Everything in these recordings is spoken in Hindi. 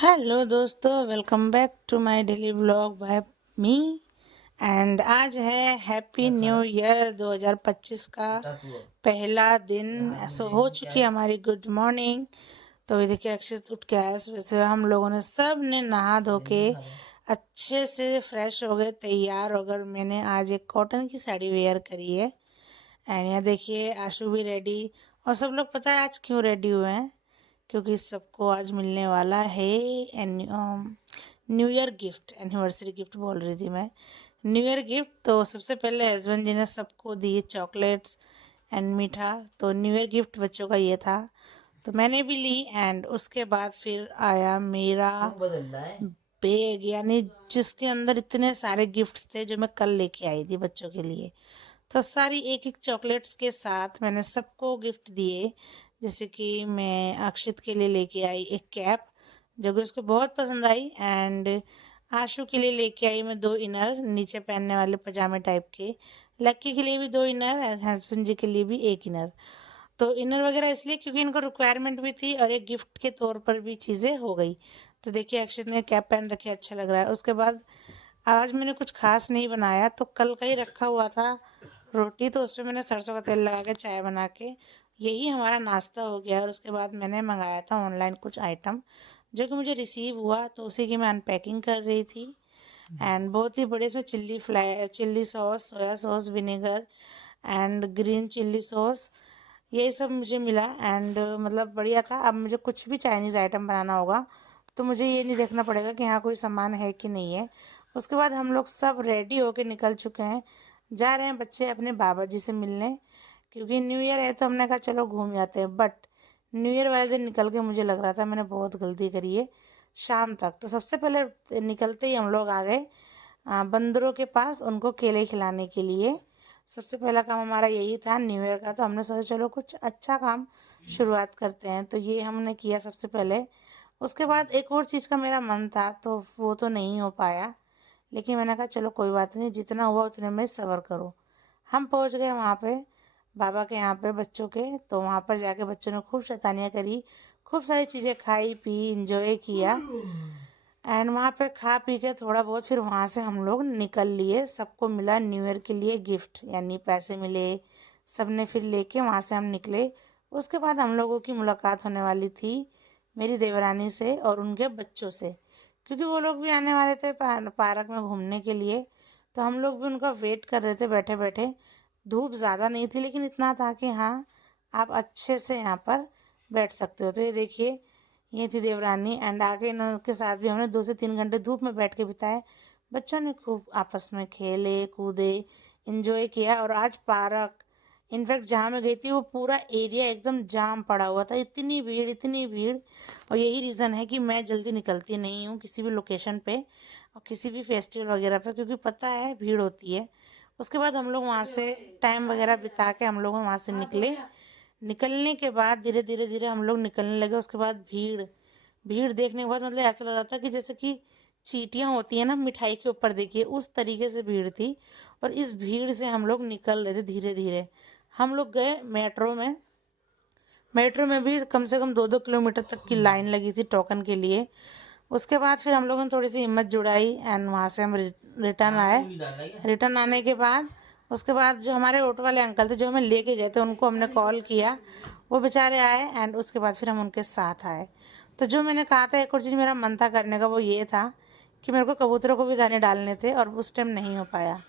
हेलो दोस्तों, welcome back to my daily vlog by me. And आज है हैप्पी न्यू ईयर 2025 का पहला दिन। ऐसा हो चुकी है हमारी गुड मॉर्निंग। तो ये देखिए, अक्षित उठ के आया। सुबह सुबह हम लोगों ने सब ने नहा धो के अच्छे से फ्रेश हो गए, तैयार हो गए। मैंने आज एक कॉटन की साड़ी वेयर करी है। एंड यहाँ देखिए, आशु भी रेडी। और सब लोग पता है आज क्यों रेडी हुए हैं? क्योंकि सबको आज मिलने वाला है new year gift. Anniversary gift बोल रही थी मैं, न्यू ईयर गिफ्ट। तो सबसे पहले हस्बैंड जी ने सबको दिए चॉकलेट्स एंड मीठा। तो न्यू ईयर गिफ्ट बच्चों का ये था, तो मैंने भी ली। एंड उसके बाद फिर आया मेरा बैग, यानी जिसके अंदर इतने सारे गिफ्ट्स थे जो मैं कल लेके आई थी बच्चों के लिए। तो सारी एक एक चॉकलेट्स के साथ मैंने सबको गिफ्ट दिए। जैसे कि मैं अक्षित के लिए लेके आई एक कैप जो कि उसको बहुत पसंद आई। एंड आशु के लिए लेके आई मैं 2 इनर, नीचे पहनने वाले पजामे टाइप के। लक्की के लिए भी 2 इनर, हस्बैंड जी के लिए भी 1 इनर। तो इनर वगैरह इसलिए क्योंकि इनको रिक्वायरमेंट भी थी और एक गिफ्ट के तौर पर भी चीज़ें हो गई। तो देखिए, अक्षित ने कैप पहन रखी, अच्छा लग रहा है। उसके बाद आज मैंने कुछ खास नहीं बनाया, तो कल का ही रखा हुआ था रोटी, तो उसमें मैंने सरसों का तेल लगा के चाय बना के यही हमारा नाश्ता हो गया। और उसके बाद मैंने मंगाया था ऑनलाइन कुछ आइटम जो कि मुझे रिसीव हुआ, तो उसी की मैं अनपैकिंग कर रही थी। एंड बहुत ही बड़े इसमें chilli sauce, soya sauce, vinegar and green chilli sauce, यही सब मुझे मिला। एंड मतलब बढ़िया था। अब मुझे कुछ भी चाइनीज़ आइटम बनाना होगा तो मुझे ये नहीं देखना पड़ेगा कि हाँ कोई सामान है कि नहीं है। उसके बाद हम लोग सब रेडी होके निकल चुके हैं, जा रहे हैं बच्चे अपने बाबा जी से मिलने। क्योंकि न्यू ईयर है तो हमने कहा चलो घूम जाते हैं। बट न्यू ईयर वाले दिन निकल के मुझे लग रहा था मैंने बहुत गलती करी है शाम तक। तो सबसे पहले निकलते ही हम लोग आ गए बंदरों के पास, उनको केले खिलाने के लिए। सबसे पहला काम हमारा यही था न्यू ईयर का, तो हमने सोचा चलो कुछ अच्छा काम शुरुआत करते हैं, तो ये हमने किया सबसे पहले। उसके बाद एक और चीज़ का मेरा मन था, तो वो तो नहीं हो पाया। लेकिन मैंने कहा चलो कोई बात नहीं, जितना हुआ उतने में सब्र करो। हम पहुंच गए वहाँ पे बाबा के यहाँ पे बच्चों के। तो वहाँ पर जाके बच्चों ने खूब शैतानियाँ करी, खूब सारी चीज़ें खाई पी, इंजॉय किया। एंड वहाँ पे खा पी के थोड़ा बहुत फिर वहाँ से हम लोग निकल लिए। सबको मिला न्यू ईयर के लिए गिफ्ट, यानी पैसे मिले, सबने फिर लेके वहाँ से हम निकले। उसके बाद हम लोगों की मुलाकात होने वाली थी मेरी देवरानी से और उनके बच्चों से, क्योंकि वो लोग भी आने वाले थे पार्क में घूमने के लिए। तो हम लोग भी उनका वेट कर रहे थे बैठे बैठे। धूप ज़्यादा नहीं थी लेकिन इतना था कि हाँ आप अच्छे से यहाँ पर बैठ सकते हो। तो ये देखिए, ये थी देवरानी। एंड आगे इनके साथ भी हमने 2 से 3 घंटे धूप में बैठ के बिताए। बच्चों ने खूब आपस में खेले कूदे, इंजॉय किया। और आज पार्क, इनफैक्ट जहाँ मैं गई थी वो पूरा एरिया एकदम जाम पड़ा हुआ था, इतनी भीड़ इतनी भीड़। और यही रीज़न है कि मैं जल्दी निकलती नहीं हूँ किसी भी लोकेशन पे और किसी भी फेस्टिवल वगैरह पे, क्योंकि पता है भीड़ होती है। उसके बाद हम लोग वहाँ से टाइम वगैरह बिता के हम लोग वहाँ से निकले। निकलने के बाद धीरे धीरे धीरे हम लोग निकलने लगे। उसके बाद भीड़ भीड़ देखने के बाद मतलब ऐसा लग रहा था कि जैसे कि चींटियां होती है ना मिठाई के ऊपर, देखिए उस तरीके से भीड़ थी। और इस भीड़ से हम लोग निकल रहे थे धीरे धीरे। हम लोग गए मेट्रो में। मेट्रो में भी कम से कम 2-2 किलोमीटर तक की लाइन लगी थी टोकन के लिए। उसके बाद फिर हम लोगों ने थोड़ी सी हिम्मत जुटाई एंड वहाँ से हम रिटर्न आए। रिटर्न आने के बाद उसके बाद जो हमारे ऑटो वाले अंकल थे जो हमें लेके गए थे, उनको हमने कॉल किया, वो बेचारे आए। एंड उसके बाद फिर हम उनके साथ आए। तो जो मैंने कहा था एक और चीज़ मेरा मन था करने का, वो ये था कि मेरे को कबूतरों को भी दाने डालने थे और उस टाइम नहीं हो पाया।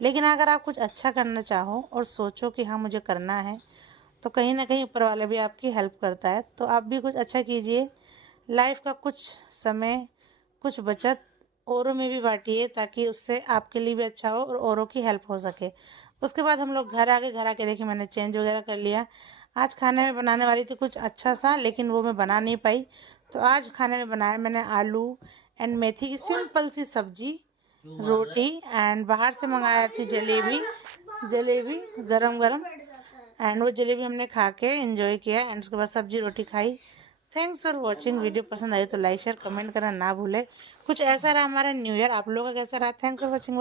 लेकिन अगर आप कुछ अच्छा करना चाहो और सोचो कि हाँ मुझे करना है, तो कहीं ना कहीं ऊपर वाला भी आपकी हेल्प करता है। तो आप भी कुछ अच्छा कीजिए, लाइफ का कुछ समय, कुछ बचत औरों में भी बांटिए, ताकि उससे आपके लिए भी अच्छा हो और औरों की हेल्प हो सके। उसके बाद हम लोग घर आ गए। घर आके देखिए मैंने चेंज वगैरह कर लिया। आज खाने में बनाने वाली थी कुछ अच्छा सा, लेकिन वो मैं बना नहीं पाई। तो आज खाने में बनाया मैंने आलू एंड मेथी की सिंपल सी सब्जी, रोटी। एंड बाहर से मंगाया थी जलेबी, जलेबी गरम गरम। एंड वो जलेबी हमने खा के एंजॉय किया। एंड उसके बाद सब्जी रोटी खाई। Thanks for watching. वीडियो पसंद आई तो लाइक शेयर कमेंट करना ना भूले। कुछ ऐसा रहा हमारा न्यू ईयर, आप लोगों का कैसा रहा? Thanks for watching.